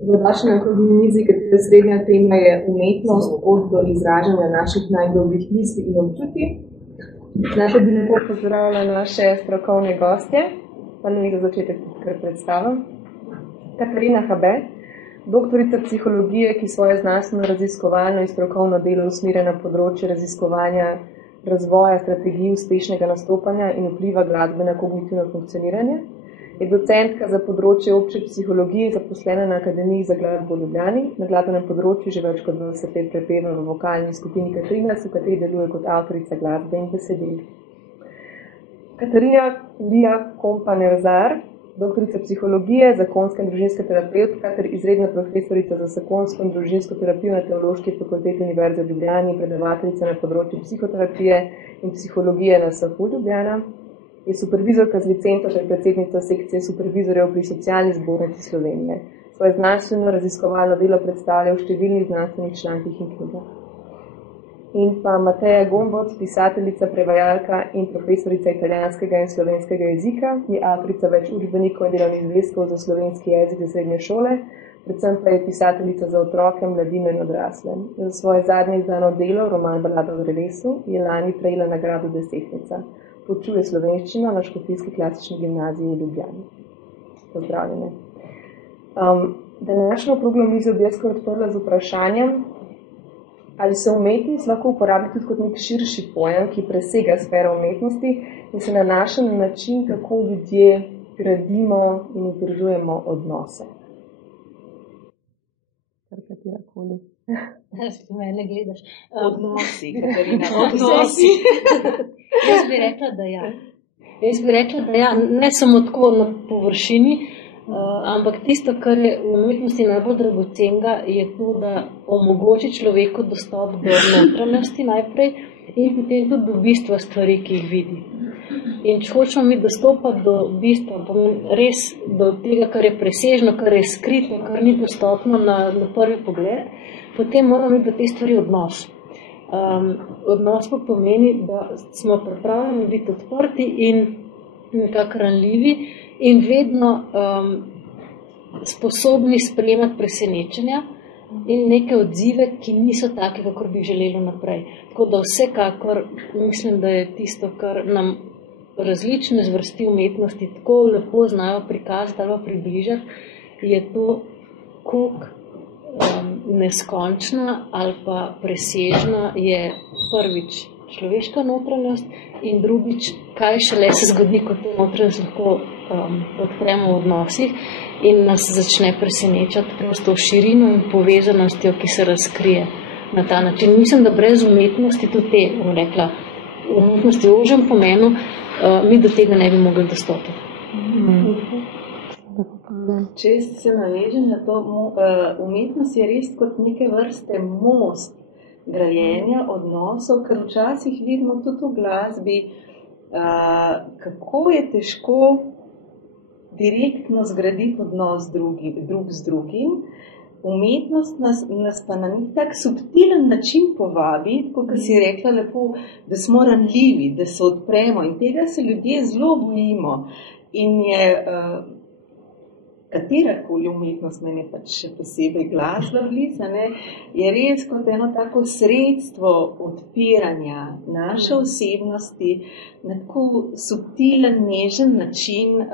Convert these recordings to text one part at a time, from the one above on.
Dobrodošli na okrogli mizi, katera srednja tema je umetnost, pot do izražanja naših najglobljih misli in občutij. Najprej bi lepo pozdravila naše strokovne gostje, pa ne za začetek kar predstavim. Katarina Habe, doktorica psihologije, ki svoje znanstveno, raziskovalno in strokovno delo usmerja na področje raziskovanja razvoja strategij uspešnega nastopanja in vpliva glasbe na kognitivno funkcioniranje. Je docentka za področje obče psihologije, zaposlena na Akademiji za glasbo v Ljubljani. Na glasbenem področju že več kot 20 let prepeva v vokalni skupini Katarina, v kateri deluje kot avtorica glasbe in besedil. Katarina Lija Kompa-Nerzar, doktorica psihologije, zakonska in družinska terapeutka ter izredna profesorica za zakonsko in družinsko terapijo na Teološki fakulteti Univerze v Ljubljani, predavateljica na področju psihoterapije in psihologije na SFU Ljubljana. Je supervizorka z licenco ter predsednica sekcije supervizorjev pri Socialni zbornici Slovenije. Svoje znanstveno raziskovalno delo predstavlja v številnih znanstvenih člankih in knjigah. In pa Mateja Gomboc, pisateljica, prevajalka in profesorica italijanskega in slovenskega jezika, je avtorica več učbenikov in delovnih zvezkov za slovenski jezik za srednje šole, predvsem pa je pisateljica za otroke, mladino in odrasle. Za svoje zadnje izdano delo, roman Balada o drevesu, je lani prejela nagrado Desetnica. Poučuje slovenščino na Škofijski klasični gimnaziji v Ljubljani. Pozdravljene. Današnjo okroglo mizo bi jaz odprla z vprašanjem, ali se umetnost lahko uporabi tudi kot nek širši pojem, ki presega sfero umetnosti in se nanaša na način, kako ljudje gradimo in vzdržujemo odnose. Kar katerakoli. Mene gledaš. Odnosi, Katarina, odnosi. Jaz bi rekla, da ja. Ne samo tako na površini, ampak tisto, kar je v umetnosti najbolj dragocenega, je to, da omogoči človeku dostop do notranjosti najprej in potem tudi do bistva stvari, ki jih vidi. In če hočemo mi dostopati do bistva, res do tega, kar je presežno, kar je skrito, kar ni dostopno na prvi pogled, potem moramo imeti do te stvari odnos. Odnos pa pomeni, da smo pripravljeni biti odprti in nekako ranljivi in vedno sposobni sprejemati presenečenja in neke odzive, ki niso take, kakor bi želeli naprej. Tako da vsekakor mislim, da je tisto, kar nam različne zvrsti umetnosti tako lepo znajo prikazati ali približati, je to, koliko neskončna ali pa presežna je prvič človeška notranjost in drugič, kaj šele se zgodi, ko to notranjost lahko odpremo v odnosih in nas začne presenečati prosto v širino in povezanostjo, ki se razkrije na ta način. Mislim, da brez umetnosti tudi te, bom rekla, umetnosti v ožjem pomenu, mi do tega ne bi mogli dostopati. Če se navežem na to, umetnost je res kot neke vrste most grajenja odnosov, ker včasih vidimo tudi v glasbi, kako je težko direktno zgraditi odnos drug z drugim. Umetnost nas pa na nek tak subtilen način povabi, kot si rekla lepo, da smo ranljivi, da se odpremo in tega se ljudje zelo bojimo. In je katerakoli umetnost, meni pač še posebej glasba blizu, je res kot eno tako sredstvo odpiranja naše osebnosti, na tako subtilen, nežen način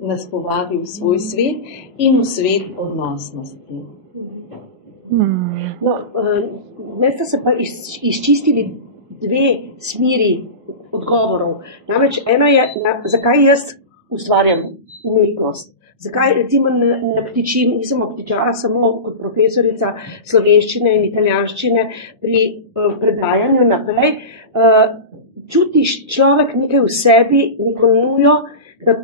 nas povabi v svoj svet in v svet odnosnosti. No, mesto se pa izčistili dve smeri odgovorov. Namreč ena je, zakaj jaz ustvarjam umetnost. Zakaj recimo ne ptičim, nisem obtičala samo kot profesorica slovenščine in italijanščine pri predajanju naprej. Čutiš človek nekaj v sebi, neko nujo, da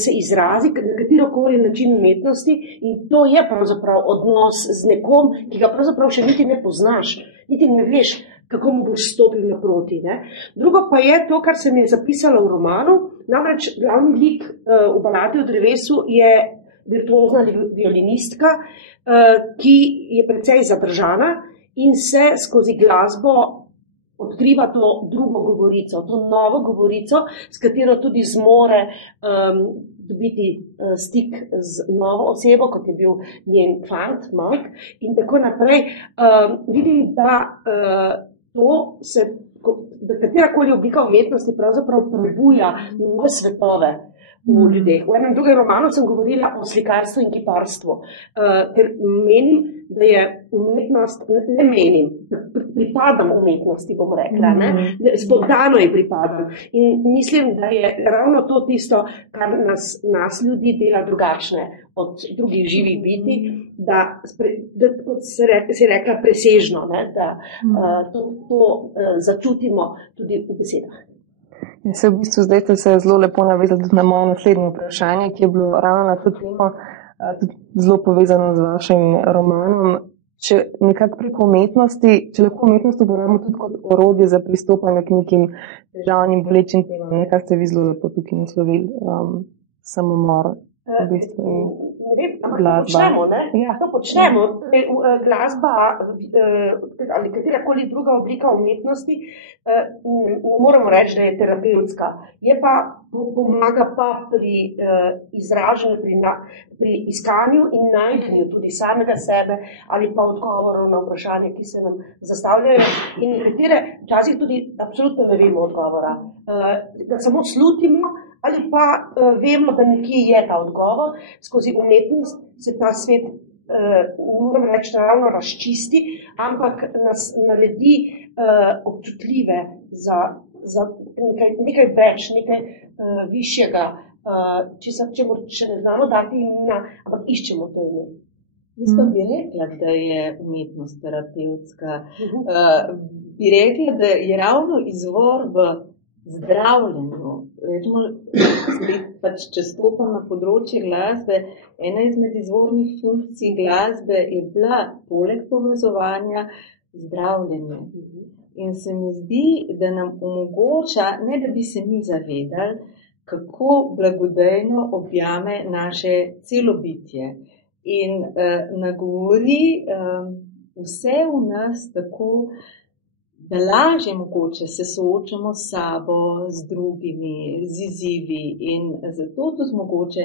se izrazi na katerokoli način umetnosti in to je pravzaprav odnos z nekom, ki ga pravzaprav še niti ne poznaš, niti ne veš, kako mu boš stopil naproti. Drugo pa je to, kar se mi je zapisalo v romanu, namreč glavni lik v Baladi o drevesu je virtuozna violinistka, ki je precej zadržana in se skozi glasbo odkriva to drugo govorico, to novo govorico, s katero tudi zmore dobiti stik z novo osebo, kot je bil njen fant, Mark, in tako naprej. Vidim, da katerakoli oblika umetnosti pravzaprav prebuja nove svetove v ljudeh. V enem drugem romanu sem govorila o slikarstvu in kiparstvu, ker menim, da je umetnost, ne menim, pripadam umetnosti, bom rekla, spontano ji pripadam. In mislim, da je ravno to tisto, kar nas ljudi dela drugačne od drugih živih biti, da kot si rekla, presežno, da to začutimo tudi v besedah. Se v bistvu zdaj ste se zelo lepo navezali tudi na moje naslednje vprašanje, ki je bilo ravno na to temo, tudi zelo povezano z vašim romanom. Če nekako preko umetnosti, če lahko umetnost uporabimo tudi kot orodje za pristopanje k nekim težavnim, bolečim temam, kar ste vi zelo lepo tukaj naslovili, samomor. V bistvu to počnemo. Glasba ali katerakoli druga oblika umetnosti, ne moremo reči, da je terapevtska. Je pa, pomaga pa pri izražanju, pri iskanju in najdenju tudi samega sebe ali pa odgovorov na vprašanje, ki se nam zastavljajo. In nekatere včasih tudi absolutno ne vemo odgovora. Da samo slutimo ali pa vemo, da nekje je ta odgovor. Skozi umetnost se ta svet, moram reči, ravno razčisti, ampak nas naredi občutljive za nekaj več, nekaj višjega, čemur še ne znamo dati imena, ampak iščemo to ime. Isto bi rekla, da je umetnost terapevtska. Bi rekla, da je ravno izvor v zdravljenju. Rečemo, če stopam na področje glasbe, ena izmed izvornih funkcij glasbe je bila poleg povezovanja zdravljenje. In se mi zdi, da nam omogoča, ne da bi se mi zavedali, kako blagodejno objame naše celo bitje. In nagovori vse v nas tako, da lažje mogoče se soočamo s sabo, z drugimi, z izzivi in zato tudi mogoče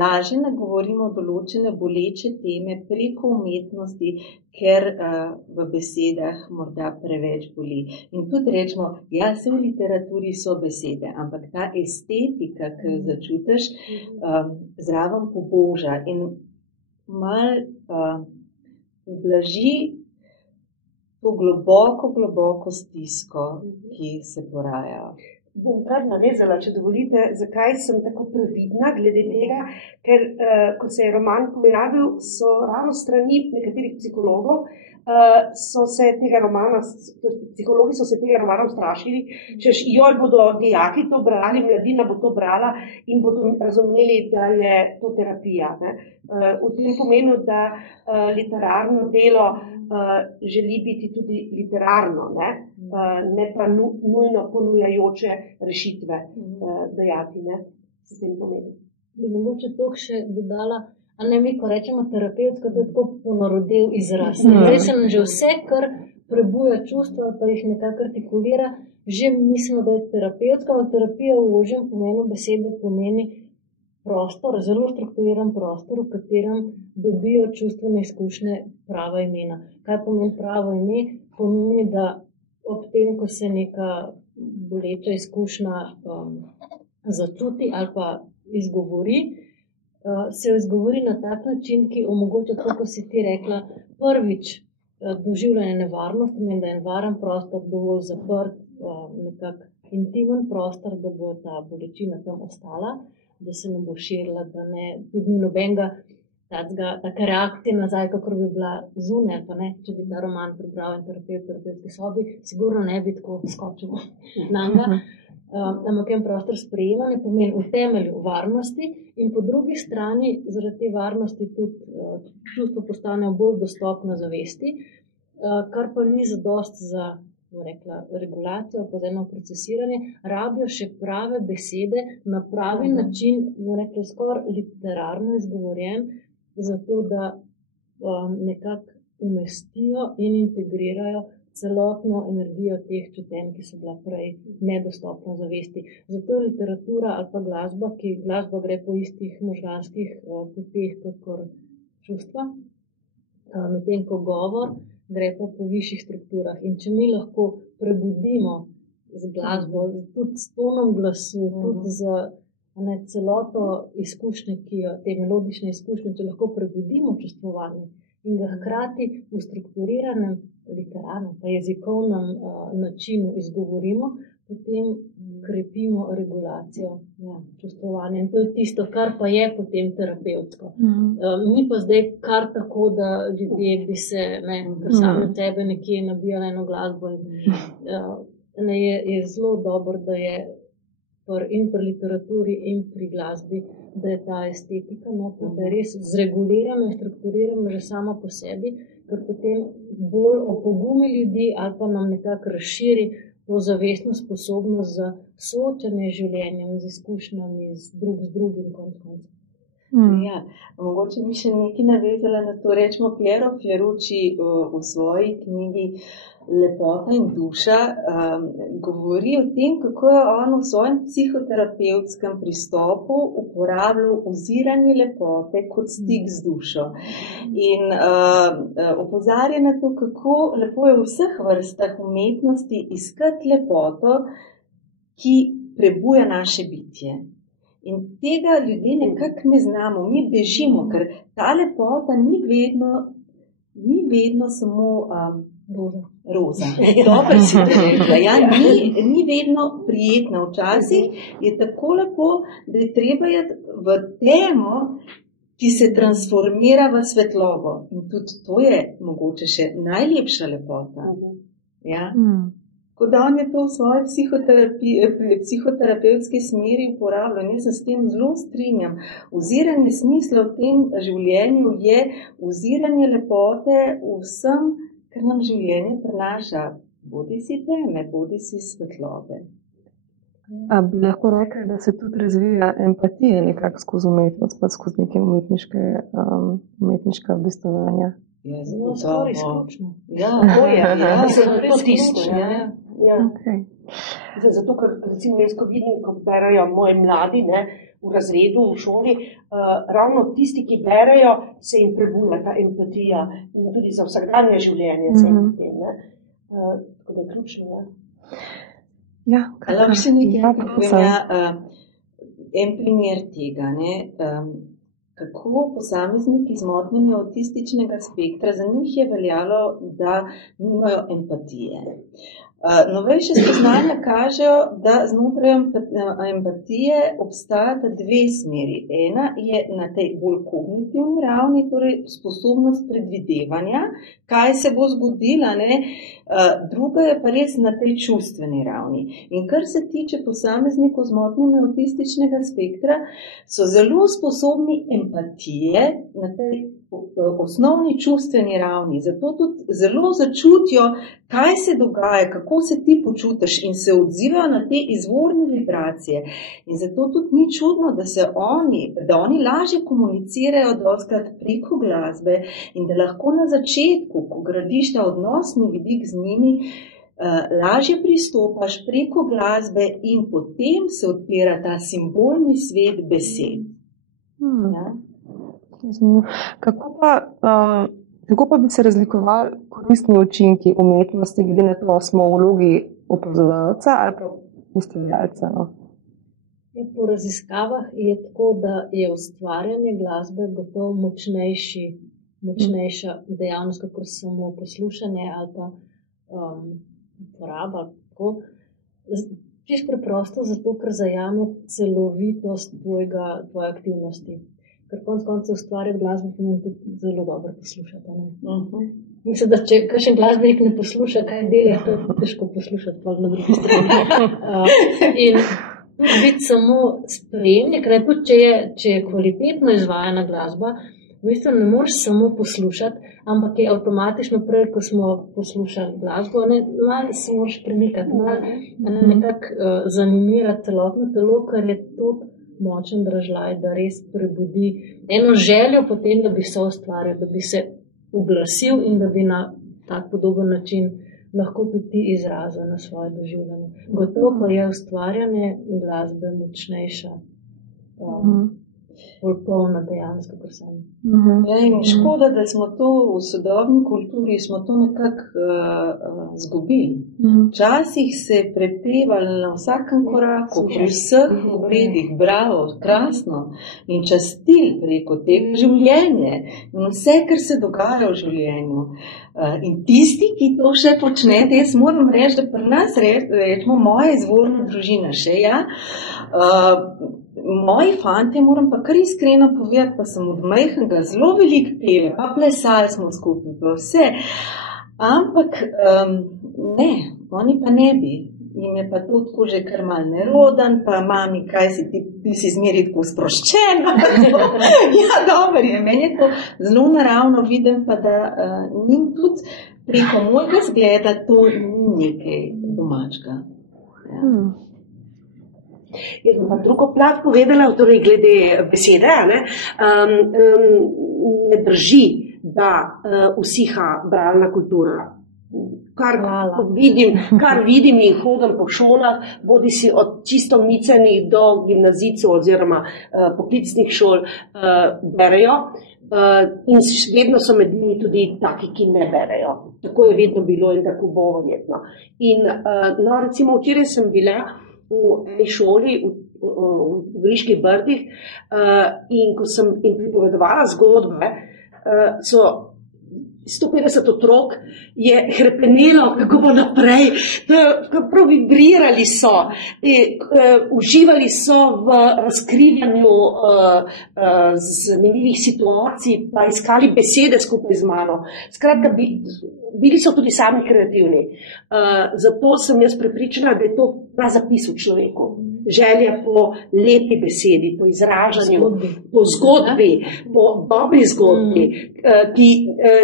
lažje nagovorimo določene boleče teme preko umetnosti, ker v besedah morda preveč boli. In tudi rečemo, ja, se v literaturi so besede, ampak ta estetika, ki jo začutiš, zraven poboža in malo ublaži to globoko stisko, ki se poraja. Bom kar navezala, če dovolite, zakaj sem tako previdna glede tega, ker ko se je roman pojavil, so ravno strani nekaterih psihologov, psihologi so se tega romana ustrašili, češ joj bodo dijaki to brali, mladina bo to brala in bodo razumeli, da je to terapija. V tem pomenu, da literarno delo želi biti tudi literarno, ne pa nujno ponujajoče rešitve dajati, s tem pomenu. Bi mogoče to še dodala, a ne mi, ko rečemo terapevtsko, to je tako ponarodel izraz. Zdaj se nam že vse, kar prebuja čustva, pa jih nekako artikulira, že mislimo, da je terapevtska, a terapija v ožjem pomenu besede pomeni prostor, zelo strukturiran prostor, v katerem dobijo čustvene izkušnje prava imena. Kaj pomeni pravo ime? Pomeni, da ob tem, ko se neka boleča izkušnja začuti ali pa izgovori, se jo izgovori na tak način, ki omogoča, kako si ti rekla, prvič doživljanje nevarnosti, da je varen prostor, dovolj zaprt, nekak intimen prostor, da bo ta bolečina tam ostala, da se ne bo širila, da ne, tudi ni nobenega taka reakcija nazaj, kakor bi bila zunaj, pa ne, če bi ta roman prebral in terapevtski sobi, sigurno ne bi tako skočil nanga. Ampak en prostor sprejemanja pomeni v temelju varnosti in po drugi strani zaradi te varnosti tudi čustva postanejo bolj dostopno zavesti, kar pa ni zadost za regulacijo, pa za eno procesiranje, rabijo še prave besede na pravi način, skoraj literarno izgovorjen, zato da nekako umestijo in integrirajo celotno energijo teh čutenj, ki so bila prej nedostopna zavesti. Zato je literatura ali pa glasba, ki glasba gre po istih možganskih poteh kot čustva, medtem ko govor gre pa po višjih strukturah. In če mi lahko prebudimo z glasbo, tudi s tonom glasu, tudi z celoto izkušnje, te melodične izkušnje, če lahko prebudimo čustvovanje in ga hkrati v strukturiranem, literarnem, pa jezikovnem načinu izgovorimo, potem krepimo regulacijo čustvovanja. In to je tisto, kar pa je potem terapevtsko. Ni pa zdaj kar tako, da ljudje bi se kar sami od tebe nekje nabijali eno glasbo. Je zelo dobro, da je in pri literaturi in pri glasbi, da je ta estetika, da je res zregulirana in strukturirana že sama po sebi, ker potem bolj opogumi ljudi ali pa nam nekako razširi to zavestno sposobnost za soočanje z življenjem, z izkušnjami, z drugim konec. Ja, mogoče bi še nekaj navezala na to. Rečemo, Piero Fiorucci v svoji knjigi Lepota in duša govori o tem, kako je on v svojem psihoterapevtskem pristopu uporabljal oziranje lepote kot stik z dušo. In opozarja na to, kako lepo je v vseh vrstah umetnosti iskati lepoto, ki prebuja naše bitje. In tega ljudje nekako ne znamo, mi bežimo, ker ta lepota ni vedno samo roza. Dobro si to rekla. Ja, ni vedno prijetna. Včasih je tako lepo, da je treba v temo, ki se transformira v svetlobo. In tudi to je mogoče še najlepša lepota. Ja. Kot da on je to v svoji psihoterapevtski smeri uporabljal. Jaz se s tem zelo strinjam. Oziranje smisla v tem življenju je oziranje lepote vsem, kar nam življenje prinaša. Bodi si teme, bodi si svetlobe. A bi lahko rekli, da se tudi razvija empatija nekako skozi umetnost, pa skozi neke umetniška obistovanja? Ja, skoraj izključno. Ja, to tisto. Okay. Zato, ker recimo jaz, ko vidim, ko berejo moji mladi v razredu, v šoli, ravno tisti, ki berejo, se jim prebuja ta empatija in tudi za vsakdanje življenje se jim potem. Tako da je ključno. Ja, lahko še nekaj povem, en primer tega, kako posamezniki z motnjami avtističnega spektra, za njih je veljalo, da nimajo empatije. Novejše spoznanja kažejo, da znotraj empatije obstajata dve smeri. Ena je na tej bolj kognitivni ravni, torej sposobnost predvidevanja, kaj se bo zgodila, druga je pa res na tej čustveni ravni. In kar se tiče posameznikov z motnjami avtističnega spektra, so zelo sposobni empatije na tej osnovni čustveni ravni. Zato tudi zelo začutijo, kaj se dogaja, kako se ti počutiš in se odzivajo na te izvorne vibracije. In zato tudi ni čudno, da oni lažje komunicirajo dostikrat preko glasbe in da lahko na začetku, ko gradiš ta odnosni vidik z njimi, lažje pristopaš preko glasbe in potem se odpira ta simbolni svet besed. Ja? Kako pa bi se razlikovali koristni učinki umetnosti, glede na to, smo v vlogi opazovalca ali pa ustvarjalca? Po raziskavah je tako, da je ustvarjanje glasbe gotovo močnejša dejavnost, kot samo poslušanje ali pa uporaba. Čisto preprosto zato, ker zajame celovitost tvoje aktivnosti. Ker konec koncev ustvarjati glasbo pomeni tudi zelo dobro poslušati. Mislim, da če kakšen glasbenik ne posluša, kaj dela, to je težko poslušati pa na drugi strani. In biti samo spremnik, tudi če je kvalitetno izvajana glasba, v bistvu ne moreš samo poslušati, ampak je avtomatično prej, ko smo poslušali glasbo, malo se moraš premikati, malo nekako zanimirati celotno telo, ker je to močen dražljaj, da res prebudi eno željo potem, da bi se ustvaril, da bi se uglasil in da bi na tak podoben način lahko tudi ti izrazil na svoje doživljanje. Gotovo pa je ustvarjanje glasbe močnejša, bolj polna dejansko, kot sem. Ja, in škoda, da smo to v sodobni kulturi, smo to nekako zgubili. Včasih se je prepevalo na vsakem koraku, pri vseh obredih, bravo, krasno in častili preko tega življenje in vse, kar se dogaja v življenju. In tisti, ki to še počnete, jaz moram reči, da pri nas rečemo moja izvorna družina še, ja, moji fantje, moram pa kar iskreno povedati, pa sem od majhnega zelo veliko pele, pa plesali smo skupaj, pa vse. Ampak ne, oni pa ne bi. Jim je pa to tako že kar mal neroden, pa mami, kaj si ti si zmeri tako sproščena. Ja, dobro je, meni je to zelo naravno, vidim pa, da njim tudi preko mojega zgleda to ni nekaj domačega. Ja. Jaz bom pa drugo plat povedala, torej glede besede, ne drži, da usiha bralna kultura. Kar vidim in hodim po šolah, bodi si od čisto micenih do gimnazijcev oziroma poklicnih šol berejo. In vedno so med njimi tudi taki, ki ne berejo. Tako je vedno bilo in tako bo verjetno. In recimo včeraj sem bila v eni šoli v Goriških Brdih in ko sem pripovedovala zgodbe, so 150 otrok je hrepenelo, kako bo naprej, prav vibrirali so, uživali so v razkrivanju zanimivih situacij, pa iskali besede skupaj z mano. Skratka, bili so tudi sami kreativni. Zato sem jaz prepričana, da je to zapis v človeku. Želja po lepi besedi, po izražanju, po zgodbi, po dobri zgodbi, ki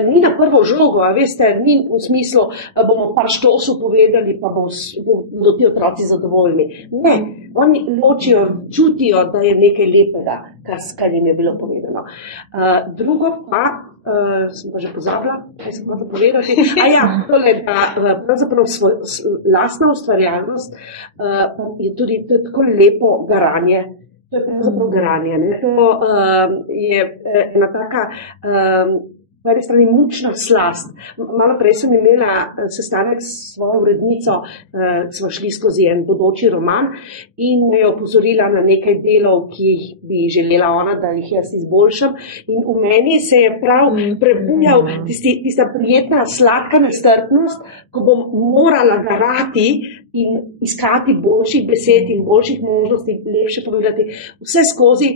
ni na prvo žogo, a veste, ni v smislu, bomo par štosov povedali, pa bodo ti otroci zadovoljni. Ne, oni ločijo, čutijo, da je nekaj lepega, kar jim je bilo povedano. Drugo pa, sem pa že pozabila, kaj sem hotela povedati. Pravzaprav lastna ustvarjalnost je tudi tako lepo garanje. To je pravzaprav garanje. Ne? To je ena taka po eni strani mučna slast. Malo prej sem imela sestanek s svojo urednico, sva šli skozi en bodoči roman in me je opozorila na nekaj delov, ki jih bi želela ona, da jih jaz izboljšam. In v meni se je prav prebujal tista prijetna, sladka nestrpnost, ko bom morala garati in iskati boljših besed in boljših možnosti, lepše povedati. Vse skozi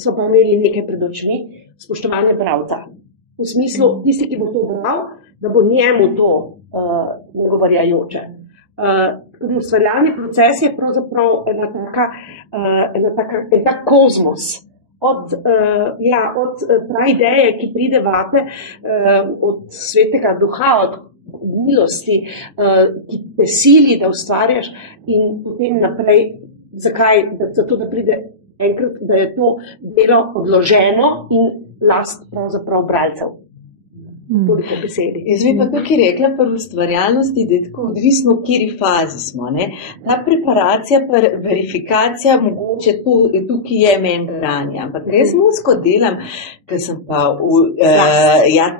so pa imeli nekaj pred očmi, spoštovanje pravca. V smislu, tisti, ki bo to bral, da bo njemu to nagovarjajoče. Ustvarjalni proces je pravzaprav en tak kozmos. Od praideje, ki pride vate, od svetega duha, od milosti, ki te sili, da ustvarjaš in potem naprej, zakaj? Zato, da pride enkrat, da je to delo odloženo in last pravzaprav bralcev. Toliko besedi. Jaz bi pa tukaj rekla pri ustvarjalnosti, da je tako odvisno, v kateri fazi smo. Ne? Ta preparacija, verifikacija, mogoče tukaj je meni garanje. Ampak jaz musko delam, ker sem pa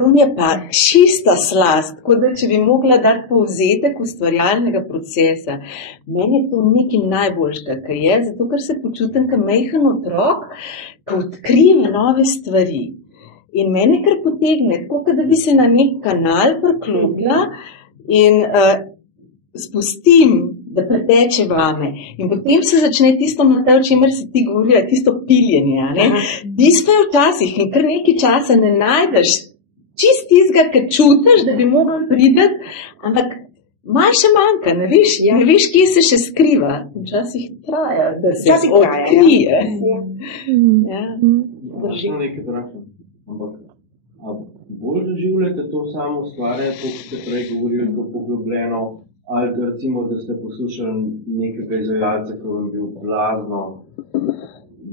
to mi je pa čista slast. Tako da, če bi mogla dati povzetek ustvarjalnega procesa, meni je to nekaj najboljšega, kar je, zato ker se počutim kot majhen otrok, ko odkrijem nove stvari. In mene kar potegne, tako da bi se na nek kanal priklopila in spustim, da preteče vame. In potem se začne tisto, o čemer si ti govorila, tisto piljenje. Tisto je včasih in kar nekaj časa ne najdeš čist tistega, ker čutiš, da bi mogla priti, ampak malo še manjka, ne veš, kje se še skriva. Včasih traja, da se odkrije. Ampak bolj doživljate to samo ustvarjanje, to, ko ste prej govorili, to poglobljeno, ali recimo, da ste poslušali nekega izvajalca, ki vam bil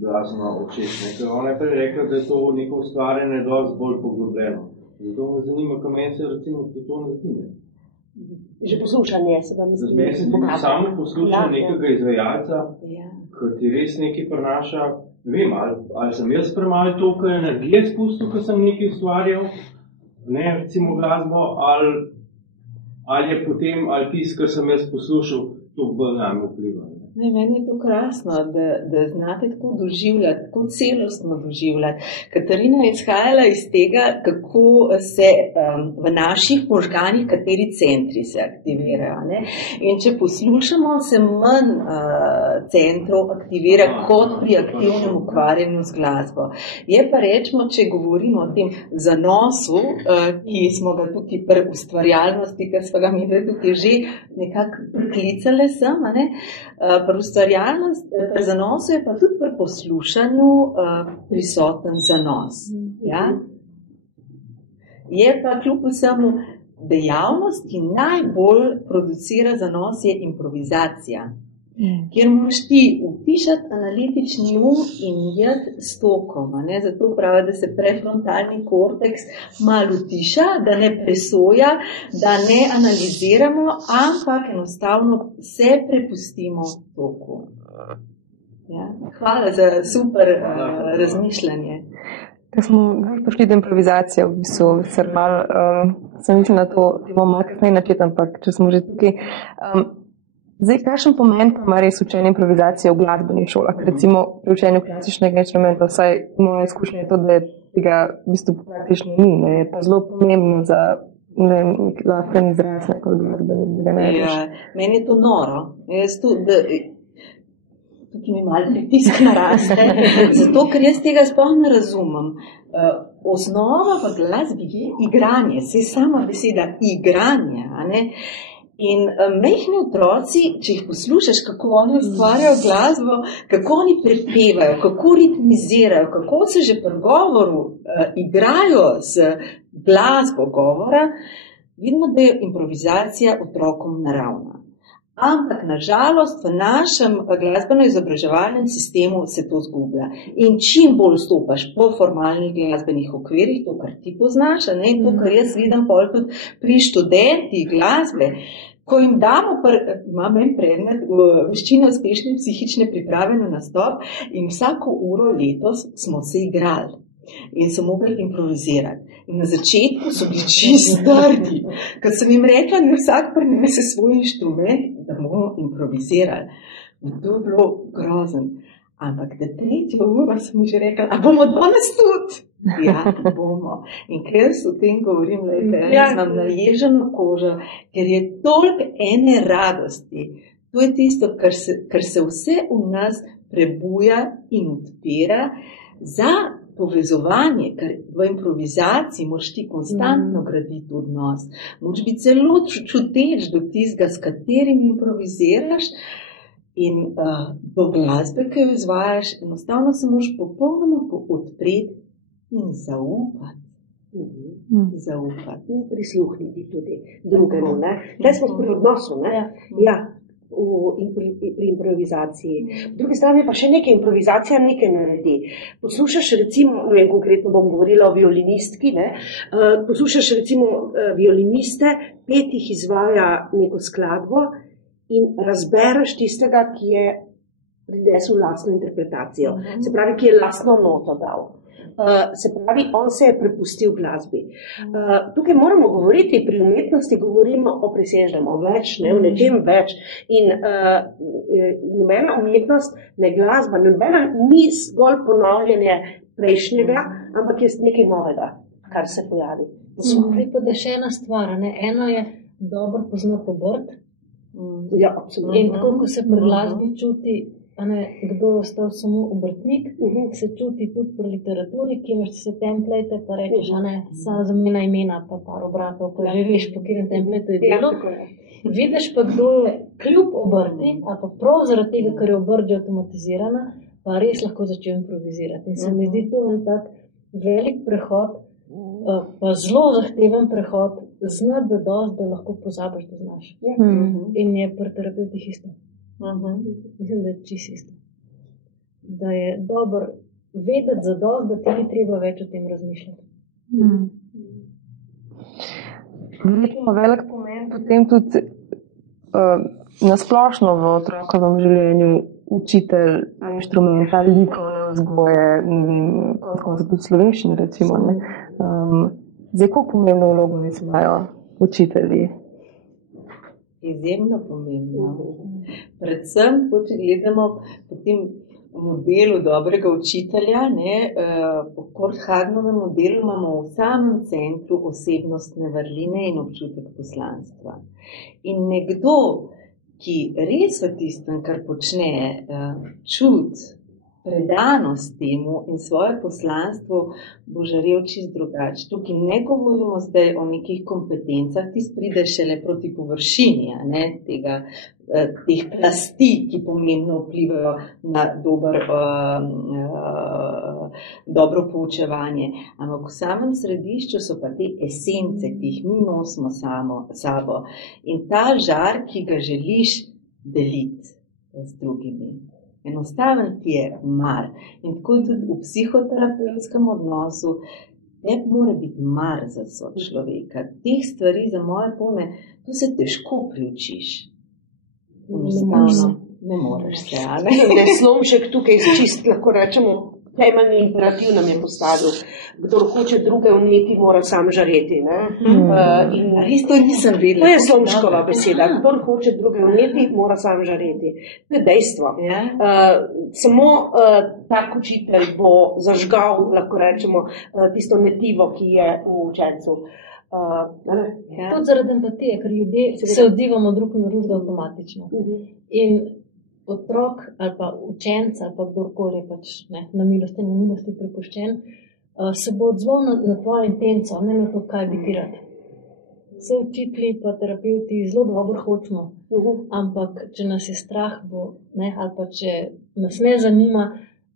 blazno očeš. Ona je prej rekla, da je to neko ustvarjanje dosti bolj poglobljeno. Zato me zanima, kaj meni se recimo to ne zdi. Že poslušanje se vam zdi. Zmej se tudi samo poslušanje nekega izvajalca, ki ti res nekaj prinaša. Vem, ali sem jaz premalo toliko energije spustil, ko sem nekaj ustvarjal, ne, recimo glasbo, ali je potem, ali tisto, kar sem jaz poslušal, to bolj name vpliva. Ne, meni je to krasno, da znate tako doživljati, tako celostno doživljati. Katarina je izhajala iz tega, kako se v naših možganih kateri centri se aktivirajo. Ne? In če poslušamo, se manj centrov aktivira kot pri aktivnem ukvarjanju z glasbo. Je pa rečemo, če govorimo o tem zanosu, ki smo ga tukaj pri ustvarjalnosti, ker smo ga mi tukaj že nekako priklicali sem, ne? Pri ustvarjalnosti, pri zanosu je pa tudi pri poslušanju prisoten zanos. Ja? Je pa kljub vsemu dejavnost, ki najbolj producira zanos, je improvizacija, kjer moraš ti upišati analitični in jeti s tokom. Ne? Zato pravi, da se prefrontalni korteks malo utiša, da ne presoja, da ne analiziramo, ampak enostavno se prepustimo toku. Ja? Hvala za super razmišljanje. Ko smo prišli do improvizacije, v bistvu sem mislila na to, da bomo malo kasneje načeti, ampak če smo že tukaj. Zdaj, kakšen pomen pa ima res učenje improvizacije v glasbenih šolah? Recimo pri učenju klasičnega instrumenta, vsaj moja izkušnja je to, da tega v bistvu praktično ni. Ne? Je pa zelo pomembno za lasten izraz nekaj glasbenega. Ja, meni je to noro. Tukaj mi malo pritisk naraste, zato ker jaz tega sploh ne razumem. Osnova v glasbi je igranje, se je sama beseda igranje, a ne? In mehni otroci, če jih poslušaš, kako oni ustvarjajo glasbo, kako oni prepevajo, kako ritmizirajo, kako se že pri govoru igrajo z glasbo govora, vidimo, da je improvizacija otrokom naravna. Ampak nažalost v našem glasbeno-izobraževalnem sistemu se to zgublja. In čim bolj stopaš po formalnih glasbenih okvirih, to, kar ti poznaš, ne, to, kar jaz vidim pol tudi pri študentih glasbe, ko jim damo, imam en predmet, veščine uspešne psihične priprave na nastop in vsako uro letos smo se igrali. In so mogli improvizirati. In na začetku so bili čisto drdi. Ko sem jim rekla, da vsak prinese svoj inštrument, da bomo improvizirali. To je bilo grozen. Ampak da tretjo uro sem že rekla, a bomo danes tudi? Ja, bomo. In ker o tem govorim, imam naježeno kožo, ker je toliko ene radosti. To je tisto, kar se vse v nas prebuja in odpira za povezovanje, ker v improvizaciji moraš ti konstantno graditi odnos. Moraš biti celo čuteč do tistega, s katerim improviziraš in do glasbe, ki jo izvajaš, enostavno se moraš popolnoma odpreti in zaupati. In prisluhniti tudi drugemu. Zdaj smo pri odnosu, ne? Ja. Pri improvizaciji. Po drugi strani pa še nekaj improvizacija nekaj naredi. Poslušaš recimo, ne vem, konkretno bom govorila o violinistki, ne? Poslušaš recimo violiniste, 5 jih izvaja neko skladbo in razbereš tistega, ki je prinesel lastno interpretacijo. Se pravi, ki je lastno noto dal. Se pravi, on se je prepustil glasbi. Tukaj moramo govoriti, pri umetnosti govorimo o presežnem, o več, ne, o nečem več. In nobena umetnost, ne glasba, nobena ni zgolj ponavljanje prejšnjega, ampak je nekaj novega, kar se pojavi. Pa da še ena stvar, ne? Eno je dobro poznati obrt. Ja, absolutno. In tako, ko se pri glasbi čuti, kdo je ostal samo obrtnik, se čuti tudi pri literaturi, ki imaš se template, pa rečeš, samo zamena imena, pa par obratov, pa že veš, po katerem template je delo. Vidiš pa, kdo je kljub obrti, a pa prav zaradi tega, ker je obrt že avtomatizirana, pa res lahko začel improvizirati. In se mi zdi to en tak velik prehod, pa zelo zahteven prehod, znati da lahko pozabiš, da znaš. In je pri terapeutih isto. Mislim, da je čisto isto. Da je dobro vedeti zadost, da ti ni treba več o tem razmišljati. Verjetno ima velik pomen Potem tudi nasplošno v otrokovem življenju učitelj inštrumenta, likovne vzgoje, kot tudi slovenščine, recimo. Zdaj, kako pomembno vlogo imajo učitelji? Izjemno pomembno. Predvsem, če gledamo po tem modelu dobrega učitelja, po Kortharnovem modelu imamo v samem centru osebnostne vrline in občutek poslanstva. In nekdo, ki res v tistem, kar počne, čuti predanost temu in svoje poslanstvo, bo žarel čisto drugače. Tukaj ne govorimo zdaj o nekih kompetencah, ti pride šele proti površini, teh plasti, ki pomembno vplivajo na dobro poučevanje. Ampak v samem središču so pa te esence, ki jih mi nosimo sabo. In ta žar, ki ga želiš deliti z drugimi. Enostaven ti je mar. In tako tudi v psihoterapevtskem odnosu tebi mora biti mar za sočloveka. Teh stvari za moje pojme, to se težko priučiš. Enostavno ne moreš se, ali? Ne, Slomšek tukaj čist, lahko rečemo, temeljni imperativ nam je postavil. Kdor hoče druge vneti, mora sam žareti. Isto nisem vedela. To je Slomškova beseda. Kdor hoče druge vneti, mora sam žareti. To je dejstvo. Samo tak učitelj bo zažgal, lahko rečemo, tisto netivo, ki je v učencu. Tudi zaradi empatije, ker ljudje se odzivamo drug na drugega avtomatično. In otrok ali pa učenca ali pa kdorkoli je pač na milosti in nemilosti prepuščen, se bo odzval na tvojo intenco, ne na to, kaj bi ti rad. Vse učitelji pa terapeuti zelo dobro hočemo, ampak če nas je strah, ali pa če nas ne zanima,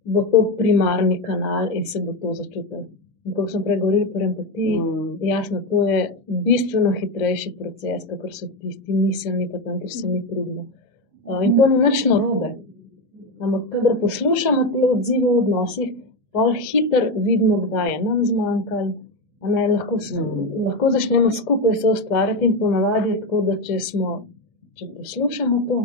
bo to primarni kanal in se bo to začutil. In kako smo prej govorili pri empatiji, jasno, to je bistveno hitrejši proces, kakor so tisti miselni, pa tam, kjer se mi trudimo. In to ni nič narobe. Ampak, kadar poslušamo te odzive v odnosih, pa hitro vidimo, kdaj je nam zmanjkalo, lahko začnemo skupaj se ustvarjati in ponavadi je tako, da če poslušamo to,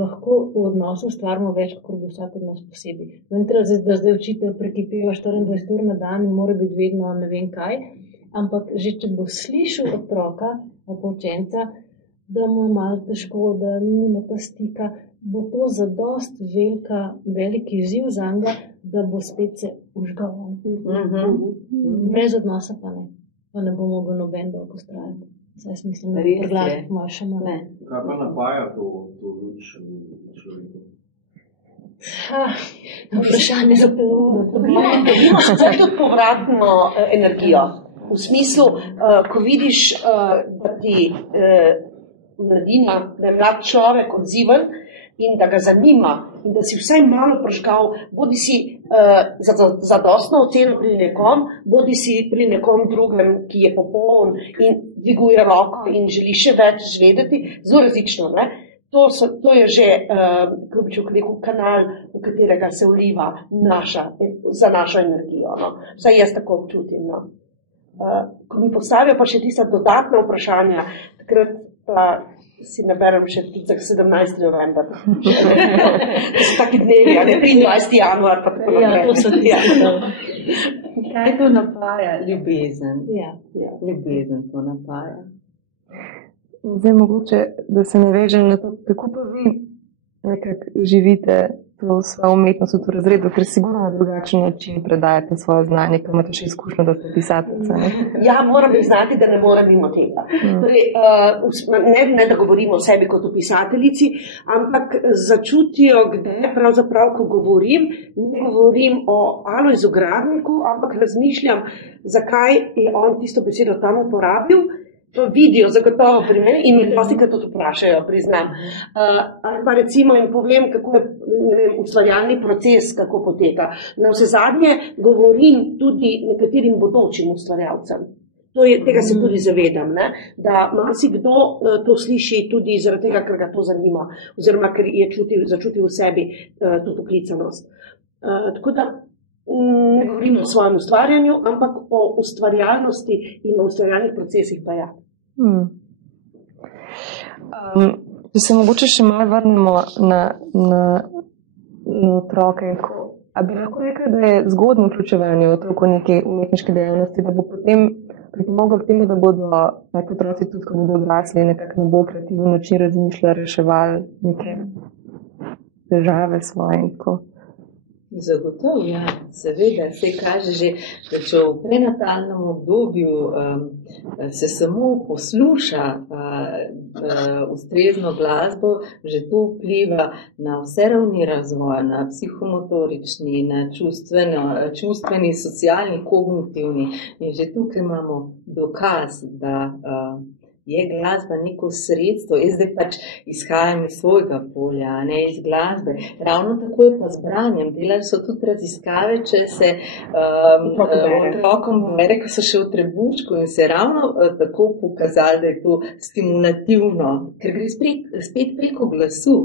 lahko v odnosu ustvarimo več, kot bi vsak od nas posebej. Da zdaj učitelj prekipeva 24 ur na dan in mora biti vedno ne vem kaj, ampak že če bo slišal otroka ali učenca, da mu je malo težko, da nima ta stika, bo to zadost velik izziv zanj, da bo spet se užgal. Brez odnosa pa ne. Pa ne bo mogel noben dolgo ustrajati. Saj mislim, da predlagati malo še malo. Kaj pa napaja to luč človeku? Vprašanje za to. Imaš tudi povratno energijo. V smislu, ko vidiš, da ti mladina, da je mlad človek odziven in da ga zanima in da si vsaj malo prižgal, bodi si zadostno oceno pri nekom, bodi si pri nekom drugem, ki je popoln in dviguje roko in želi še več zvedeti, zelo različno. To je že kanal, v katerega se vliva za našo energijo. Vsaj jaz tako občutim. Ko mi postavijo pa še tista dodatna vprašanja, takrat pa si naberem še tudi 17. november. To so taki dnevi, 23. januar. To so tisti. Kaj to napaja? Ljubezen. Ljubezen to napaja. Zdaj mogoče, da se navežem na to, kako pa vi nekako živite to svojo umetnost v razredu, ker sigurno na drugačen način predajate svoje znanje, ker imate še izkušnjo, da ste pisateljica. Ja, moram priznati, da ne morem mimo tega. Torej, ne da govorimo o sebi kot o pisateljici, ampak začutijo, kdaj pravzaprav, ko govorim, ne govorim o Alojzu Gradniku, ampak razmišljam, zakaj je on tisto besedo tam uporabil. To vidijo zagotovo pri meni in mi dostikrat tudi vprašajo, priznam. Ali pa recimo jim povem, kako je ustvarjalni proces, kako poteka. Na vse zadnje govorim tudi nekaterim bodočim ustvarjalcem. Tega se tudi zavedam, da marsikdo to sliši tudi zaradi tega, ker ga to zanima, oziroma ker je začutil v sebi to poklicanost. Tako da ne govorim o svojem ustvarjanju, ampak o ustvarjalnosti in o ustvarjalnih procesih pa ja. Če se mogoče še malo vrnemo na otroke, a bi lahko rekli, da je zgodno vključevanje otrok v neke umetniške dejavnosti, da bo potem pripomoglo k temu, da bodo taki otroci tudi, ko bodo odrasli, nekako na bolj kreativen način razmišljali, reševali neke težave svoje in tako. Zagotovo, ja, seveda, se kaže že, da če v prenatalnem obdobju se samo posluša ustrezno glasbo, že to vpliva na vse ravni razvoja, na psihomotorični, na čustveni, socialni, kognitivni. In že tukaj imamo dokaz, da je glasba neko sredstvo. Jaz zdaj pač izhajam iz svojega polja, ne iz glasbe. Ravno tako je pa z branjem. Delali so tudi raziskave, če se otrokom bere, ko so še v trebuščku in se ravno tako pokazali, da je to stimulativno, ker gre spet preko glasu.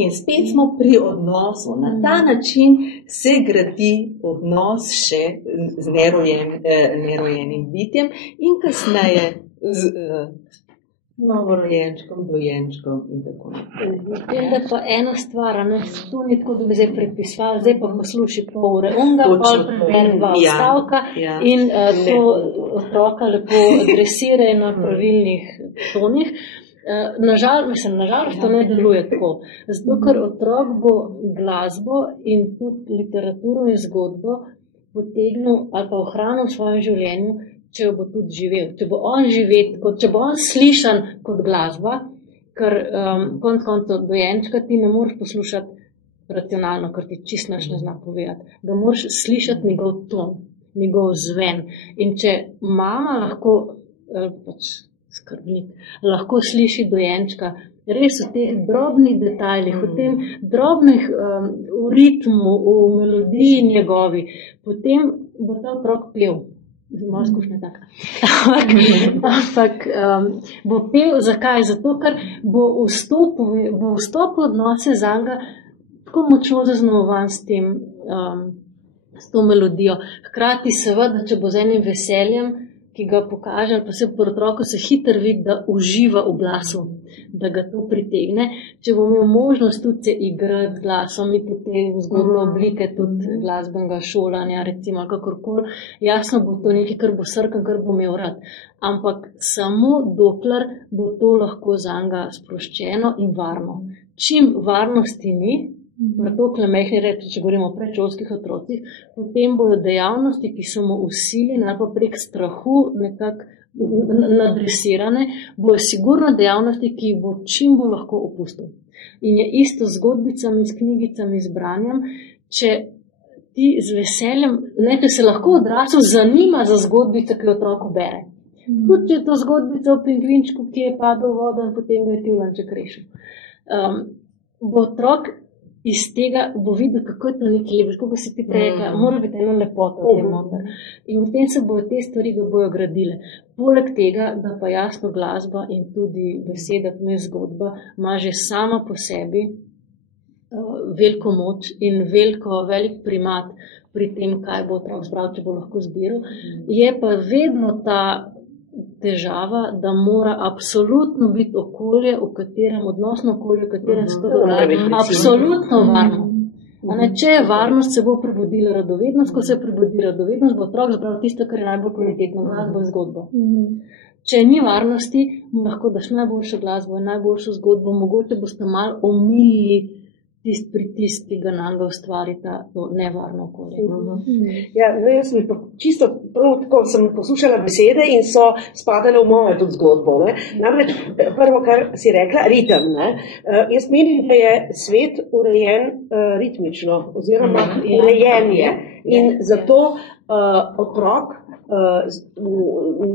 In spet smo pri odnosu. Na ta način se gradi odnos še z nerojenim bitjem in kasneje z novorojenčkom, dojenčkom in tako naprej. Vem, da pa ena stvar, to ni tako, da bi zdaj predpisval, zdaj pa posluši pol ure unga, pol prebere dva odstavka in to otroka lepo dresira na pravilnih tonih. Nažalost to ne deluje tako. Zato, ker otrok bo glasbo in tudi literaturo in zgodbo potegnil ali pa ohranil v svojem življenju, če jo bo tudi živel. Če bo on živet, če bo on slišan kot glasba, ker konec koncev dojenčka ti ne moreš poslušati racionalno, ker ti čisto nič ne zna povedati. Da moraš slišati njegov ton, njegov zven. In če mama lahko, pač skrbnik, lahko sliši dojenčka, res v teh drobnih detajlih, v tem drobnih v ritmu, v melodiji njegovi, potem bo ta otrok pel. Malo skušnja taka. Ampak bo pel, zakaj? Zato, ker bo vstopil odnose zanga tako močno zaznamovan s to melodijo. Hkrati seveda, če bo z enim veseljem, ki ga pokaže, pa se pri otroku se hitro vidi, da uživa v glasu, da ga to pritegne. Če bo imel možnost tudi se igrati z glasom in tudi zgodne oblike tudi glasbenega šolanja, recimo kakorkoli, jasno bo to nekaj, kar bo srkan, kar bo imel rad. Ampak samo dokler bo to lahko zanga sproščeno in varno. Čim varnosti ni, pretokle mehne reči, če govorimo o predšolskih otrocih, potem bodo dejavnosti, ki so mu usiljene ali pa prek strahu nekako nadresirane, bojo sigurno dejavnosti, ki jih bo čim bo lahko opustil. In je isto z zgodbicami, s knjigicami, z branjem, če ti z veseljem, če se lahko odrasel zanima za zgodbico, ki jo otroku bere. Tudi če je to zgodbica o pingvinčku, ki je padel v vodo in potem ga je tivlanček rešil. Bo otrok iz tega bo videl, kako je to nekaj lepo, kako si ti rekla, mora biti eno lepoto v tem noter. In v tem se bojo te stvari ga bojo gradile. Poleg tega, da pa jasno glasba in tudi beseda, pomeni zgodba, ima že sama po sebi veliko moč in velik primat pri tem, kaj bo otrok zbral, če bo lahko zbiral. Je pa vedno ta težava, da mora absolutno biti okolje, odnosno okolje, v katerem se to dogaja, absolutno varno. Če je varnost, se bo prebudila radovednost, ko se prebudi radovednost, bo otrok zbral tisto, kar je najbolj kvalitetno, glasbo in zgodbo. Če ni varnosti, mu lahko daš najboljšo glasbo in najboljšo zgodbo, mogoče boste malo omilili tisti pritisk, ki ga nam ga ustvarita to nevarno okolje. Ja, jaz sem čisto prav tako sem poslušala besede in so spadale v mojo tudi zgodbo. Namreč prvo, kar si rekla, ritem. Jaz menim, da je svet urejen ritmično oziroma urejen je. In zato otrok,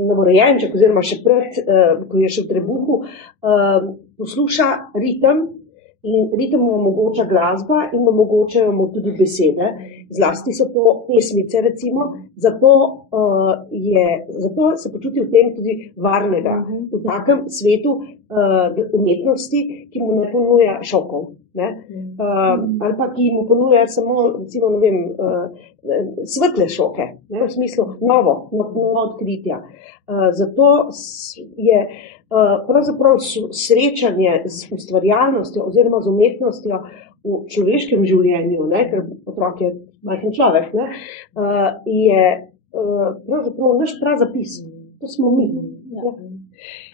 novorojenček oziroma še pred, ko je še v trebuhu, posluša ritem. In ritem mu omogoča glasba in omogočajo mu tudi besede. Zlasti so to pesmice, recimo. Zato se počuti v tem tudi varnega. V takem svetu umetnosti, ki mu ne ponuja šokov. Ali pa ki mu ponuja samo, recimo, ne vem, svetle šoke, v smislu novo odkritja. Zato je pravzaprav srečanje z ustvarjalnostjo oziroma z umetnostjo v človeškem življenju, ne, ker otrok je majhen človek, ne, je pravzaprav naš prazapis. To smo mi. Ja.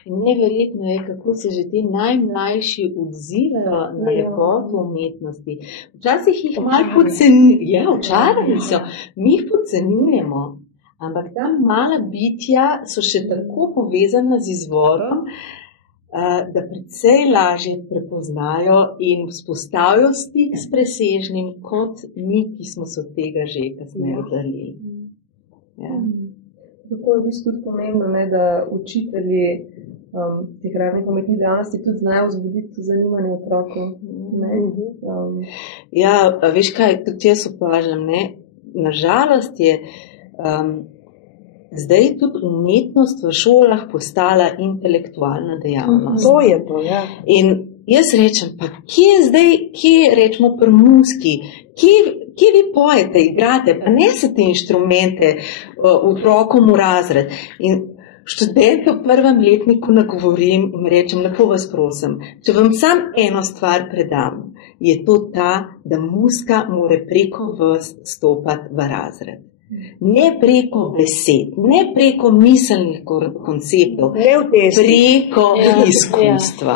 In neverjetno je, kako se že ti najmlajši odzivajo na lepoto umetnosti. Včasih jih malo podcenjujemo. Ja, očarani so. Mi jih podcenjujemo. Ampak ta mala bitja so še tako povezana z izvorom, da precej lažje prepoznajo in vzpostavijo stik s presežnim, kot mi, ki smo se od tega že kasneje oddaljili. Ja. Tako je v bistvu tudi pomembno, ne, da učitelji teh raznih umetnih dejavnosti tudi znajo vzbuditi zanimanje otrokov. Ja, veš kaj, tudi jaz opažam, ne, nažalost je zdaj tudi umetnost v šolah postala intelektualna dejavnost. To je to, ja. In jaz rečem, pa kje rečemo pri muski, kje vi pojete, igrate, pa nesete inštrumente otrokom v razred. In študente v prvem letniku nagovorim in rečem, lepo vas prosim, če vam sam eno stvar predam, je to ta, da muska mora preko vas stopati v razred. Ne preko besed, ne preko miselnih konceptov, preko izkustva.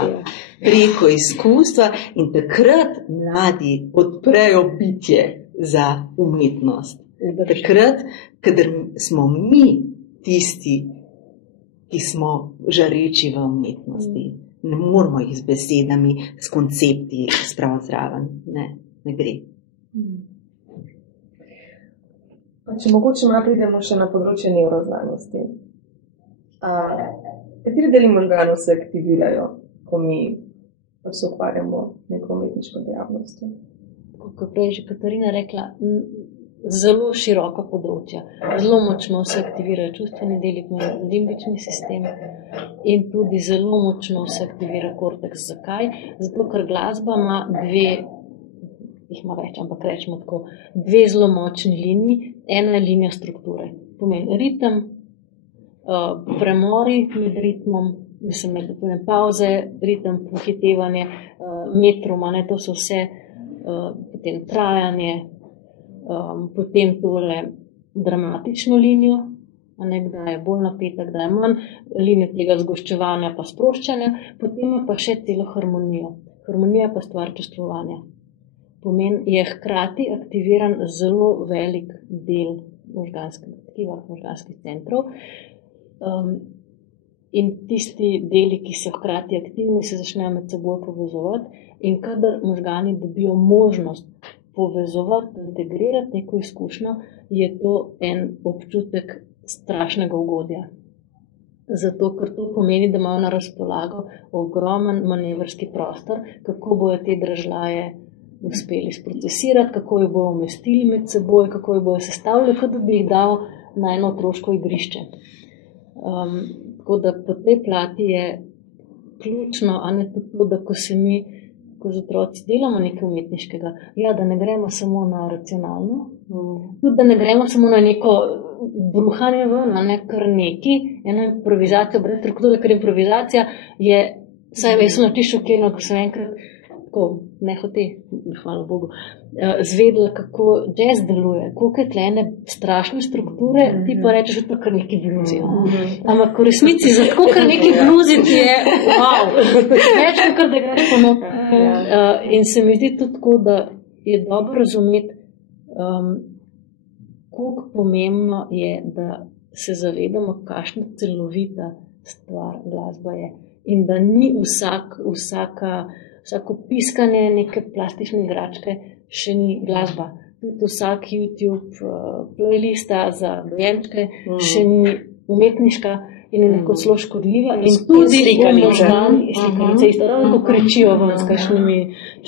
Preko izkustva in takrat mladi odprejo bitje za umetnost. Takrat, kadar smo mi tisti, ki smo žareči v umetnosti. Ne moramo jih z besedami, s koncepti spraviti zraven. Ne gre. Če mogoče malo pridemo še na področje nevroznanosti. Kateri deli možganov se aktivirajo, ko mi se ukvarjamo neko umetniško dejavnostjo? Kot je že Katarina rekla, zelo široka področja. Zelo močno se aktivirajo čustveni deli, limbični sistem in tudi zelo močno se aktivira korteks. Zakaj? Zato, ker glasba ima jih ima več, ampak rečemo tako, dve zelo močni liniji. Ena je linija strukture. Pomeni ritem, premori med ritmom, med pauze, ritem, pohitevanje, metroma, to so vse, potem trajanje, potem tole dramatično linijo, kdaj je bolj napeta, kdaj je manj, linijo tega zgoščevanja pa sproščanja, potem pa še celo harmonijo. Harmonija pa stvar čustvovanja. Pomeni, je hkrati aktiviran zelo velik del možganskega tkiva, možganskih centrov. In tisti deli, ki so hkrati aktivni, se začnejo med seboj povezovati in kadar možgani dobijo možnost povezovati, integrirati neko izkušnjo, je to en občutek strašnega ugodja. Zato, ker to pomeni, da imajo na razpolago ogromen manevrski prostor, kako bojo te dražljaje uspeli sprocesirati, kako jih bojo umestili med seboj, kako jih bojo sestavili, kot da bi jih dal na eno otroško igrišče. Tako da po tej plati je ključno, a ne to, da ko se mi, ko z otroci delamo nekaj umetniškega, ja, da ne gremo samo na racionalno, tudi da ne gremo samo na neko bruhanje ven, kar neki, eno improvizacijo brez strukture, ker improvizacija je, saj jaz sem na tišču kjerno, ko sem enkrat tako nehote, hvala Bogu, zvedela, kako jazz deluje, koliko je tlene strašne strukture, ti pa rečeš, da kar neki bluzijo. Ampak v resnici, za tako kar neki bluziti je, wow, več kar da greš po not. In se mi zdi tudi tako, da je dobro razumeti, koliko pomembno je, da se zavedamo, kakšna celovita stvar glasba je. In da ni vsako piskanje neke plastične igračke še ni glasba. Tudi vsak YouTube playlista za dojenčke še ni umetniška in je neko zelo škodljiva. In tudi slikanice isto, ko kričijo ven s kakšnimi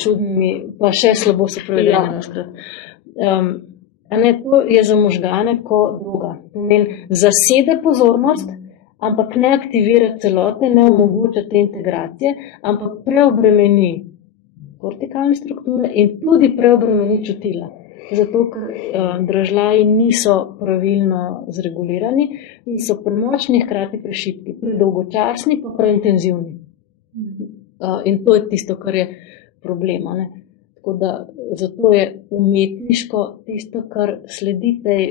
čudnimi, pa še slabo so prevedene naskrat. To je za možgane kot druga. Pomeni, zasede pozornost, ampak ne aktivira celote, ne omogoča te integracije, ampak preobremeni kortikalne strukture in tudi preobremeni čutila. zato ker dražljaji niso pravilno zregulirani in so premočni, hkrati prešibki, predolgočasni pa preintenzivni. In to je tisto, kar je problema. Ne? Tako da zato je umetniško tisto, kar sledi tej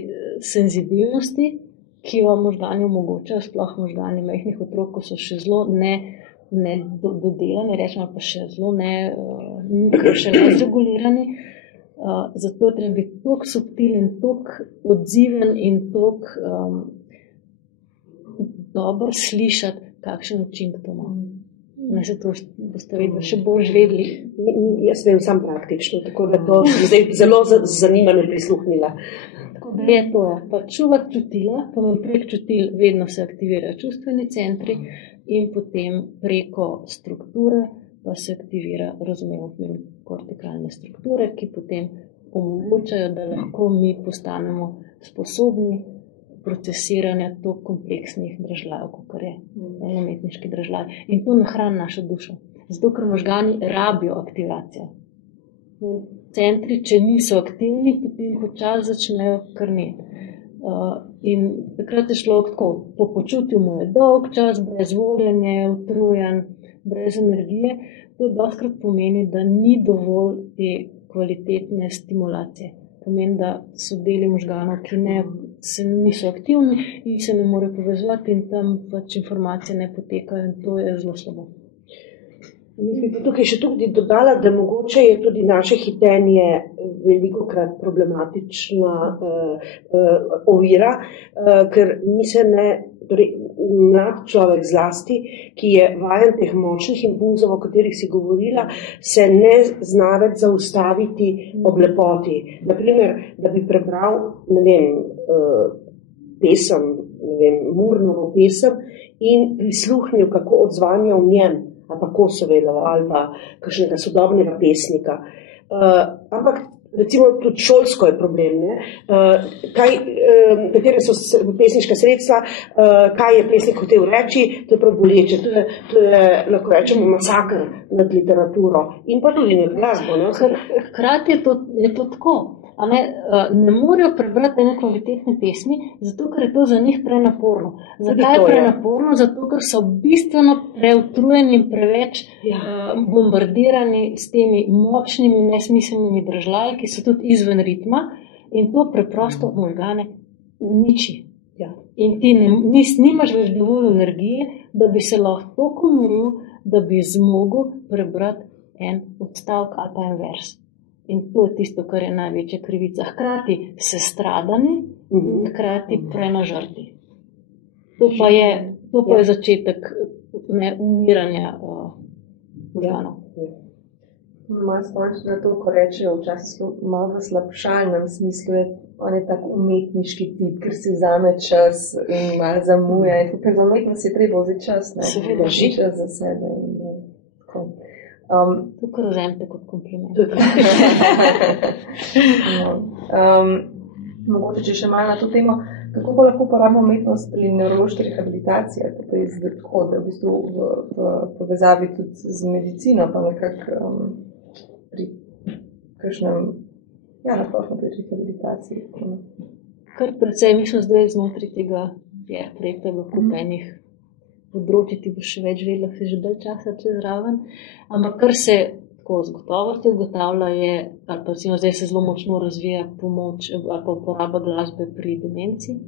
senzibilnosti, ki jo možgani omogočajo, sploh možgani majhnih otrok, ko so še zelo nedodelani, rečemo pa še zelo še nezregulirani. Zato je treba biti toliko subtilen, toliko odziven in toliko dobro slišati, kakšen učinek to ima. Ne se to boste vedeli, še bolj vedeli. Jaz vem sam praktično, tako da to zdaj zelo zanimano prisluhnila. Tako da je to, pa čuvati čutila, pa prek čutil vedno se aktivirajo čustveni centri in potem preko strukture pa se aktivira razumevno-kortikalne strukture, ki potem omogočajo, da lahko mi postanemo sposobni procesiranja toliko kompleksnih dražljajev, kot je umetniški dražljaj. In to nahrani našo dušo. Zato, ker možgani rabijo aktivacijo. Centri, če niso aktivni, potem počasi začnejo krneti. In takrat je človek tako, po počutju mu je dolg čas, brez voljenja, utrujen, brez energije. To dostikrat pomeni, da ni dovolj te kvalitetne stimulacije. Pomeni, da so deli možganov, ki niso aktivni in se ne morejo povezovati in tam pač informacije ne potekajo in to je zelo slabo. Tukaj še tudi dodala, da mogoče je tudi naše hitenje velikokrat problematična ovira, ker mi se mlad človek zlasti, ki je vajen teh močnih impulzov, o katerih si govorila, se ne zna več zaustaviti ob lepoti. Naprimer, da bi prebral, pesem, Murnovo pesem in prisluhnil, kako odzvanja v njem, ali pa Kosovelova, ali pa kakšnega sodobnega pesnika. Ampak recimo tudi šolsko je problem, ne? Katere so pesniška sredstva, kaj je pesnik hotel reči, to je prav boleče, to je lahko rečemo masakr nad literaturo in pa tudi nad glasbo. Hkrati je to tako. Ne morejo prebrati ene kvalitetne pesmi, zato ker je to za njih prenaporno. Zakaj je prenaporno? Zato ker so bistveno preutrujeni in preveč bombardirani s temi močnimi, nesmiselnimi dražljaji, ki so tudi izven ritma in to preprosto možgane uniči. In ti nimaš več dovolj energije, da bi se lahko toliko umoril, da bi zmogel prebrati en odstavek ali pa en vers. In to je tisto, kar je največja krivica. Hkrati se stradani in hkrati prenažrti. To pa je začetek umiranja možganov. Malo spomniš na to, ko rečejo včasih malo v slabšalnem smislu, on je tak umetniški tip, ker si vzame čas in malo zamuja. Ker za umetnost je treba vzeti čas, seveda čas za sebe. Tukaj vzemite kot kompliment. Mogoče, če še malo na to temo, kako pa lahko uporabimo umetnost pri nevrološki rehabilitaciji, tako da v bistvu v povezavi tudi z medicino, pa nekako pri kakšnem, nasplošno pri rehabilitaciji. Kar precej, mi smo zdaj znotraj tega projekta v kupenih področji, ti bo še več vedela, si že dalj časa če zraven, ampak kar se tako z gotovostjo ugotavlja je, ali pa zdaj se zelo močno razvija pomoč ali pa uporaba glasbe pri demenci.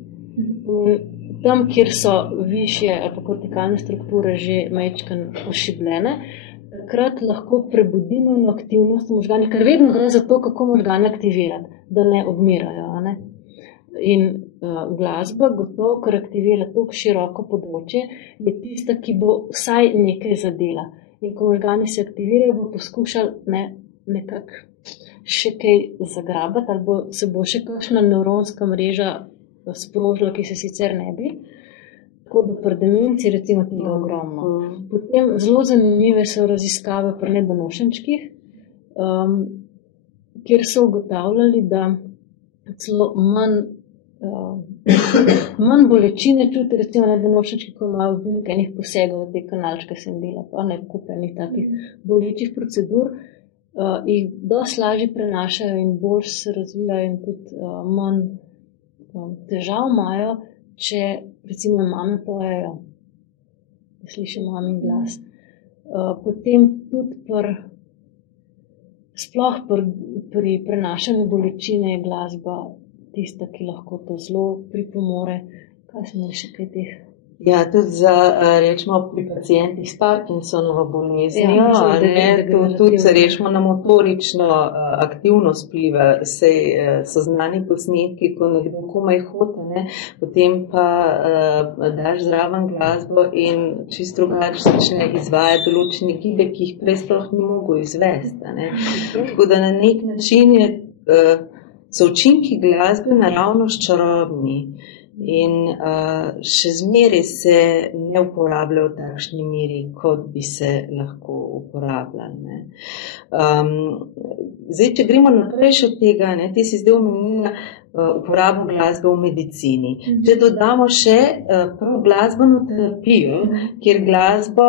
Tam, kjer so višje ali pa kortikalne strukture že majčkeno ošibljene, takrat lahko prebudimo aktivnost možgani, ker vedno gre za to, kako možgane aktivirati, da ne odmirajo. Ne? In glasba gotovo, ker aktivira toliko široko področje, je tista, ki bo vsaj nekaj zadela. In ko možgani se aktivirajo, bo poskušali nekako še kaj zagrabati, ali se bo še kakšna nevronska mreža sprožila, ki se sicer ne bi. Tako da pri demenci recimo tega ogromno. Potem zelo zanimive so raziskave pri nedonošenčkih, kjer so ugotavljali, da celo manj bolečine čuti, recimo nedonošenčki, ko imajo veliko enih posegov v te kanalčke sem dela, pa ne kupenih takih bolečih procedur, jih dosti lažje prenašajo in bolj se razvijajo in tudi manj težav imajo, če recimo mame pojejo, da sliši mamin glas. Potem tudi sploh pri prenašanju bolečine je glasba tista, ki lahko to zelo pripomore. Kaj smo še kaj teh? Ja, tudi za, rečemo, pri pacijentih s Parkinsonovo boleznijo, tudi se rečemo na motorično aktivnost vpliva, so znani posnetki, ko nekdo komaj hodi, potem pa daš zraven glasbo in čisto drugače začne izvajati določene gibe, ki jih prej sploh ni mogel izvesti. Tako da na nek način so učinki glasbe naravnost čarobni. In še zmeraj se ne uporabljajo v takšni meri, kot bi se lahko uporabljali. Zdaj, če gremo naprej še od tega, ti si zdaj omenila uporabo glasbe v medicini. Če dodamo še prav glasbeno terapijo, kjer glasba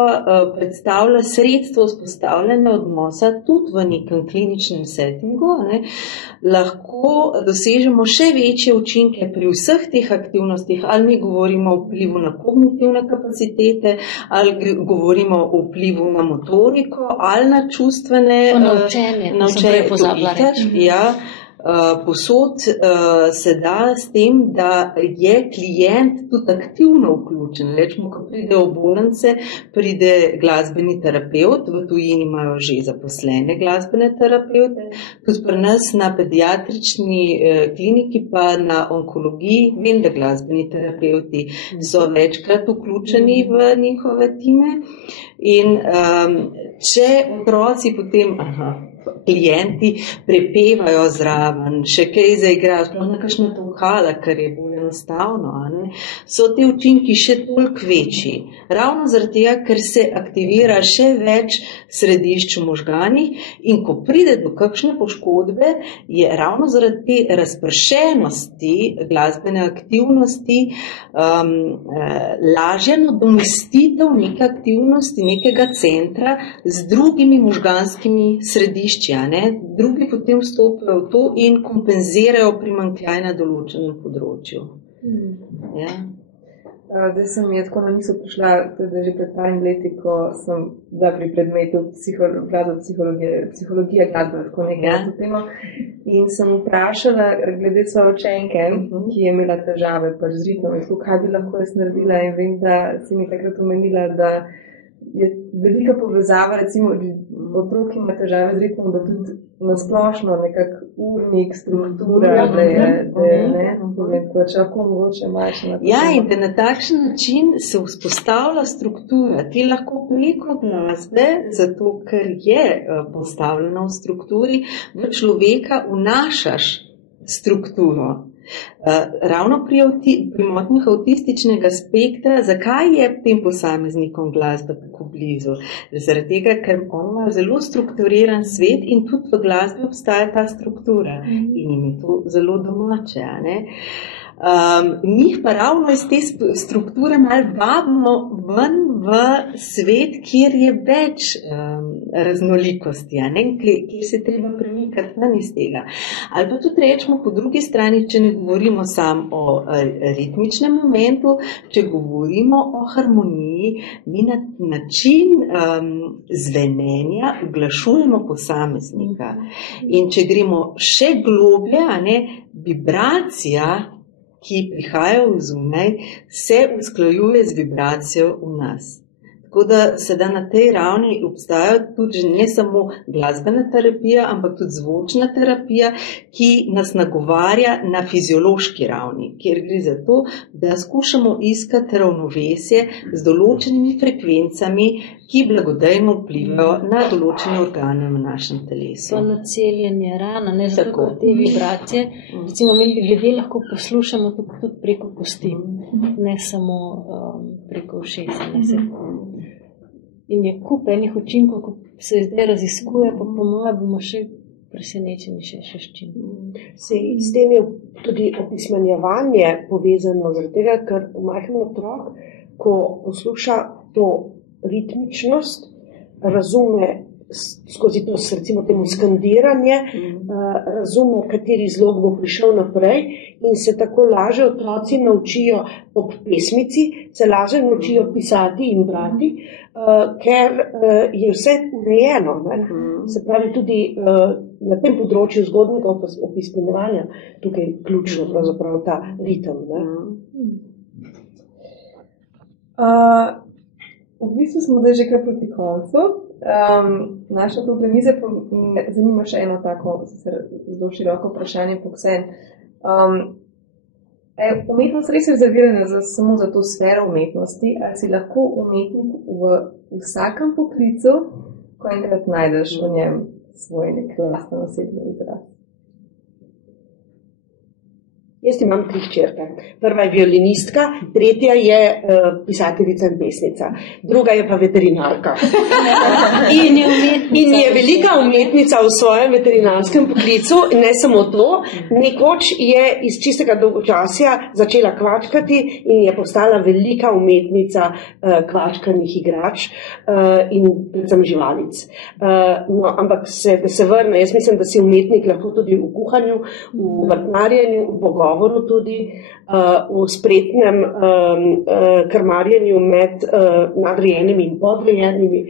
predstavlja sredstvo vzpostavljanja odnosa tudi v nekem kliničnem settingu, lahko dosežemo še večje učinke pri vseh teh aktivnostih, ali mi govorimo o vplivu na kognitivne kapacitete, ali govorimo o vplivu na motoriko, ali na čustvene naučenje. Posod se da s tem, da je klient tudi aktivno vključen. Rečemo, ko pride v bolnice, pride glasbeni terapeut, v tujini imajo že zaposlene glasbene terapeute, tudi pri nas na pediatrični kliniki pa na onkologiji, vem, da glasbeni terapeuti so večkrat vključeni v njihove time. In če otroci potem, klienti prepevajo zraven, še kaj zaigrajo, sploh na kakšna tolkala, kar je bolj enostavno, so te učinki še toliko večji. Ravno zaradi tega, ker se aktivira še več središč v možganih in ko pride do kakšne poškodbe, je ravno zaradi te razpršenosti glasbene aktivnosti lažja nadomestitev neke aktivnosti, nekega centra z drugimi možganskimi središči. Drugi potem vstopajo v to in kompenzirajo primanjkljaj na določenem področju. Zdaj sem je tako na misel prišla, tudi že pred parim leti, ko sem bila pri predmetu psihologija glasbe, tako nekaj na to temo. In sem vprašala glede svoje učenke, ki je imela težave z ritmom, in kaj bi lahko jaz naredila. In vem, da si mi takrat omenila, da je velika povezava, recimo, otrok ima težave z ritmom, da tudi nasplošno nekak urnik, struktura, da je lahko mogoče majhna. Ja, in da na takšen način se vzpostavlja struktura. Ti lahko preko glasbe, zato ker je postavljena v strukturi, v človeka vnašaš strukturo. Ravno pri motnjah avtističnega spektra, zakaj je tem posameznikom glasba tako blizu? Zaradi tega, ker oni imajo zelo strukturiran svet in tudi v glasbi obstaja ta struktura in jim je to zelo domače. Njih pa ravno iz te strukture malo vabimo ven v svet, kjer je več raznolikosti, kjer se treba premikati ven iz tega. Ali pa tudi rečemo po drugi strani, če ne govorimo samo o ritmičnem momentu, če govorimo o harmoniji, mi na način zvenenja uglašujemo posameznika. In če gremo še globlje, vibracija, ki prihajajo zunaj, se usklajuje z vibracijo v nas. Tako da se da na tej ravni obstaja tudi ne samo glasbena terapija, ampak tudi zvočna terapija, ki nas nagovarja na fiziološki ravni, kjer gre za to, da skušamo iskati ravnovesje z določenimi frekvencami, ki blagodejno vplivajo na določene organe v našem telesu. To na celjenje rana, ne zato, ker te vibracije, recimo, mi ljudje lahko poslušamo tudi preko kosti, ne samo preko ušesa. In je kup enih učinkov, ko se zdaj raziskuje, pa po moje bomo še presenečeni še s čim. S tem je tudi opismenjevanje povezano, zaradi tega, ker majhen otrok, ko posluša to ritmičnost, razume skozi to, recimo temu skandiranje, razume, kateri zlog bo prišel naprej in se tako laže otroci naučijo ob pesmici, se laže naučijo pisati in brati, ker je vse urejeno. Ne? Se pravi, tudi na tem področju zgodnega opismenjevanja tukaj ključno pravzaprav ta ritem. Ne? V bistvu smo zdaj že kar proti koncu. Naša problemize zanima še eno tako zelo široko vprašanje po vsem. Umetnost res je rezervirana samo za to sfero umetnosti, ali si lahko umetnik v vsakem poklicu, ko enkrat najdeš v njem svoj nek lasten osebni izraz? Jaz imam 3 hčerke. Prva je violinistka, tretja je pisateljica in pesnica, druga je pa veterinarka. In je velika umetnica v svojem veterinarskem poklicu, in ne samo to, nekoč je iz čistega dolgočasja začela kvačkati in je postala velika umetnica kvačkanih igrač in predvsem živalic. No, ampak da se vrne, jaz mislim, da si umetnik lahko tudi v kuhanju, v vrtnarjenju, v pogovoru tudi, v spretnem krmarjenju med nadrejenimi in podrejenimi.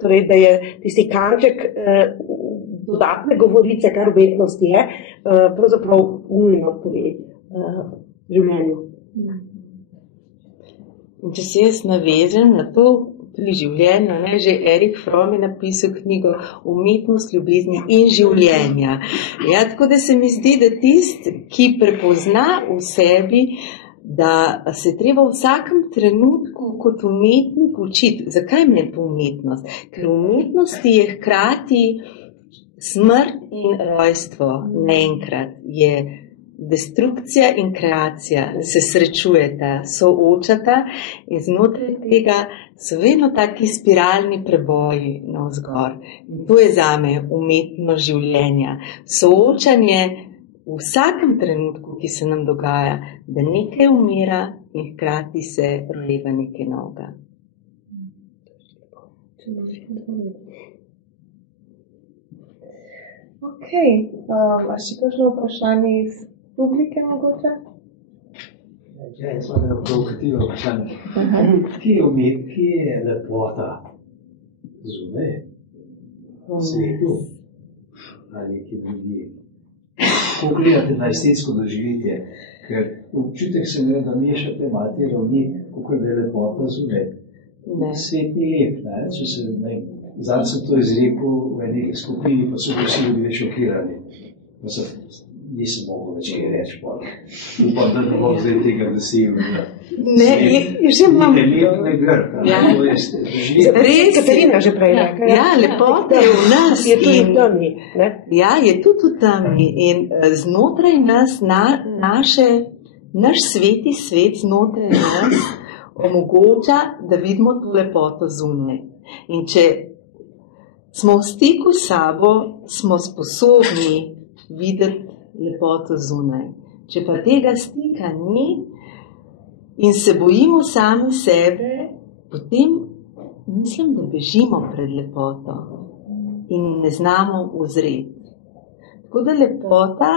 Torej, da je tisti kanček dodatne govorice, kar umetnost je, pravzaprav nujno pri življenju. In če se jaz navežem na to pri življenju, že Erik Fromm je napisal knjigo Umetnost ljubezni in življenja. Ja, tako da se mi zdi, da tisti, ki prepozna v sebi, da se treba v vsakem trenutku kot umetnik učiti. Zakaj me to umetnost? Ker v umetnosti je hkrati smrt in rojstvo naenkrat, je destrukcija in kreacija, se srečujeta, soočata in znotraj tega so vedno taki spiralni preboji navzgor. In to je zame umetnost življenja. Soočanje v vsakem trenutku, ki se nam dogaja, da nekaj umira in hkrati se rojeva nekaj novega. Ok, a še kakšno vprašanje iz publike mogoče? Ja, jaz imam eno provokativno vprašanje. Kje je lepota zunaj, v svetu, ali nekje drugje? Kako gledate na estetsko doživetje? Ker občutek se ne da mešate malo te ravni, kako je lepota zunaj. Svet ni lep, ne? Če se, zadnj sem to izrekel v eni skupini, pa so vsi bili šokirani. Nisem mogel več kaj reči, upam, da ne bom zdaj tega dosegel. Ne, že imam. Ne grd, to je res. Katarina že prej rekla. Ja, lepota je v nas. Je tudi v temi. Ja, je tudi v temi. In znotraj nas, naš sveti svet znotraj nas omogoča, da vidimo to lepoto zunaj. In če smo v stiku s sabo, smo sposobni videti lepoto zunaj. Če pa tega stika ni in se bojimo sami sebe, potem mislim, da bežimo pred lepoto in ne znamo uzreti. Tako da lepota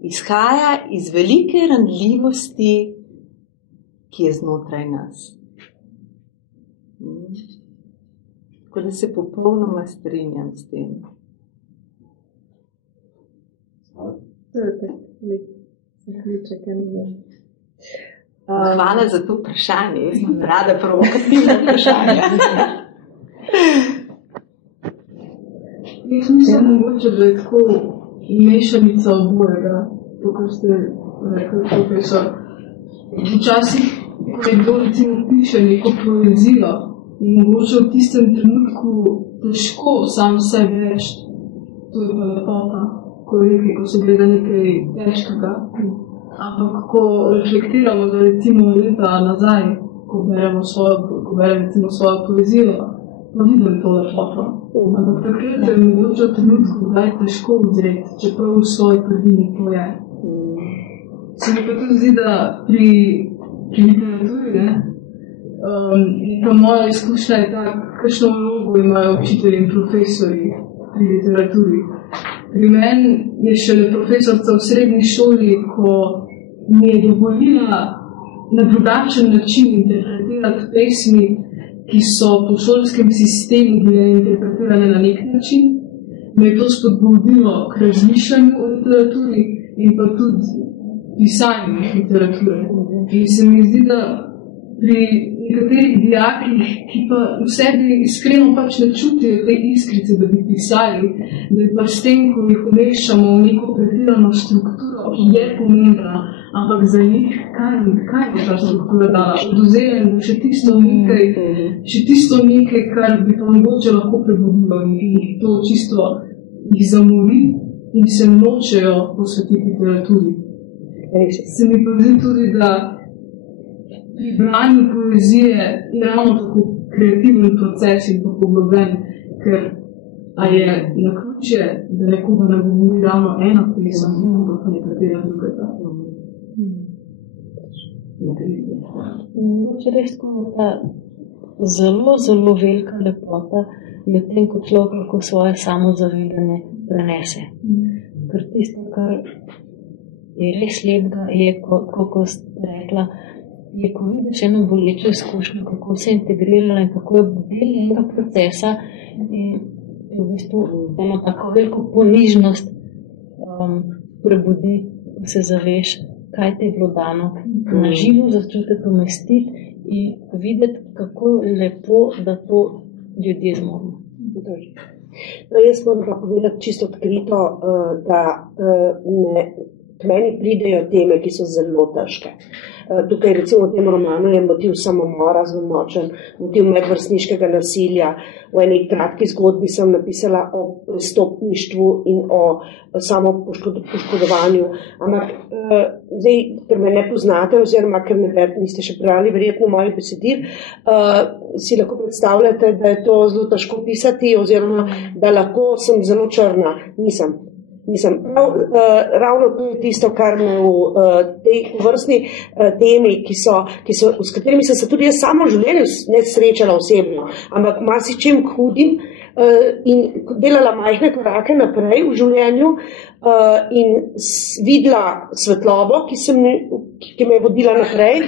izhaja iz velike ranljivosti, ki je znotraj nas. Tako da se popolnoma strinjam s tem. Hvala za to vprašanje. Jaz sem rada provokativna vprašanja. Jaz mislim, mogoče, da je tako mešanica obojega, to, kar ste rekli, profesor. Včasih, ko nekdo recimo piše neko poezijo, in mogoče v tistem trenutku težko sam sebi reči, to je pa lepota. Ko se gleda nekaj težkega. Ampak ko reflektiramo, da recimo leta nazaj, ko beremo svojo poezijo, pa vidim to lepoto. Ampak takrat je mogoče v trenutku, da je težko uzreti, čeprav v svoji prvini to je. Se mi pa tudi zdi, da pri literaturi, Pa moja izkušnja je ta, kakšno vlogo imajo učitelji in profesori pri literaturi. Pri meni je šele profesorca v srednji šoli, ko mi je dovolila na drugačen način interpretirati pesmi, ki so po šolskem sistemu bile interpretirane na nek način. Me je to spodbudilo k razmišljanju o literaturi in pa tudi pisanju literature. In se mi zdi, da pri nekaterih dijakih, ki pa v sebi iskreno pač ne čutijo te iskrice, da bi pisali, da je pa s tem, ko jih umeščamo v neko pretirano strukturo, ki je pomembna, ampak za njih, kaj je ta struktura dala? Oduzela jim še tisto nekaj, kar bi pa mogoče lahko prebudilo in jih to čisto jih zamori in se nočejo posvetiti literaturi. Se mi pa zdi tudi, da pri branju poezije je ravno tako kreativen proces in pa poglobljen, ker je naključje, da nekoga ne govori ravno ena pesem, ampak pa nekatera drugega. Če res tako, zelo, zelo velika lepota je v tem, ko človek lahko svoje samozavedanje prenese. Ker tisto, kar je res lepega, je, kako ste rekla, je, ko vidiš eno bolečo izkušnjo, kako se je integrirala in kako je del enega procesa in v bistvu eno tako veliko ponižnost prebudi, ko se zaveš, kaj te je bilo dano, na živo začutiti, umestiti in videti, kako je lepo, da to ljudje zmoremo. No, jaz moram pa povedati čisto odkrito, da k meni pridejo teme, ki so zelo težke. Tukaj recimo v tem romanu je motiv samomora zelo močen, motiv medvrstniškega nasilja. V eni kratki zgodbi sem napisala o prestopništvu in o samopoškodovanju. Ampak zdaj, ker me ne poznate oziroma ker niste še brali verjetno mojih besedil, si lahko predstavljate, da je to zelo težko pisati oziroma da lahko sem zelo črna. Nisem. Ravno to je tisto, kar me v tej vrstni temi, s katerimi sem se tudi jaz samo v življenju ne srečala osebno, ampak marsičem hudim in delala majhne korake naprej v življenju in videla svetlobo, ki me je vodila naprej,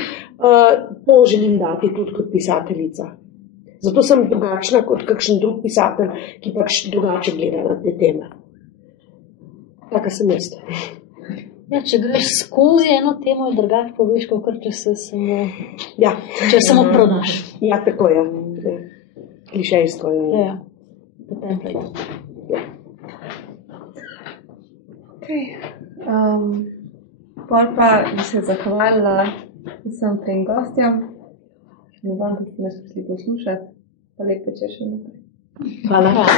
to želim dati tudi kot pisateljica. Zato sem drugačna kot kakšen drug pisatelj, ki pač drugače gleda na te teme. Taka sem jaz. Ja, če greš skozi eno temo, je drugače poveš, kot če se samo prodaš. Ja, tako je. Klišejsko. Ja, potem plejde. Pol pa bi se zahvalila vsem trem gostjam. Ne vam, da ste nas prišli poslušati. Pa lep večer še naprej. Hvala. Hvala.